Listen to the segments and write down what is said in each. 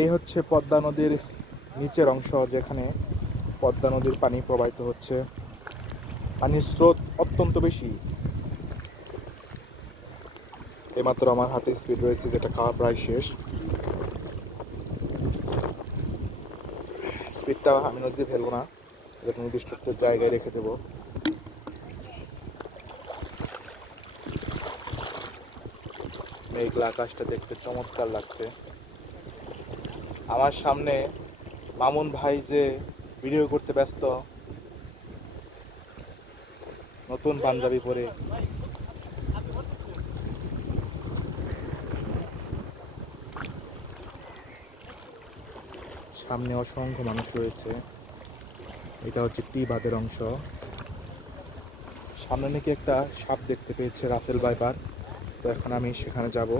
এই হচ্ছে পদ্মা নদীর নিচের অংশ, যেখানে পদ্মা নদীর পানি প্রবাহিত হচ্ছে। পানির স্রোত অত্যন্ত বেশি। এইমাত্র আমার হাতে স্পিড রয়েছে, যেটা খাওয়া প্রায় শেষ। স্পিডটা আমি নদীতে ফেলবো না, এটা নির্দিষ্ট একটা জায়গায় রেখে দেবো। মেঘলা আকাশটা দেখতে চমৎকার লাগছে। আমার সামনে মামুন ভাই যে ভিডিও করতে ব্যস্ত, নতুন পাঞ্জাবি পরে। সামনে অসংখ্য মানুষ রয়েছে। এটা হচ্ছে টি বাঁধের অংশ। সামনে নাকি একটা সাপ দেখতে পেয়েছে রাসেল ভাইপার। তো এখন আমি সেখানে যাব,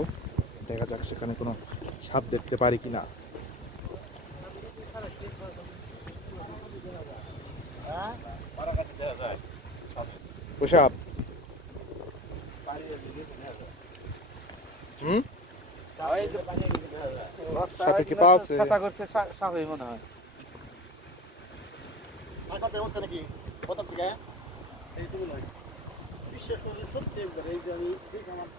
দেখা যাক সেখানে কোনো সাপ দেখতে পারি কিনা। সাপ সাপে কি পাওয়া আছে? মনে হয় ব্যবস্থা নাকি প্রথম থেকে এইটুকু নয়, বিশ্বাস করে সত্যি একবার এই যে আমি আমার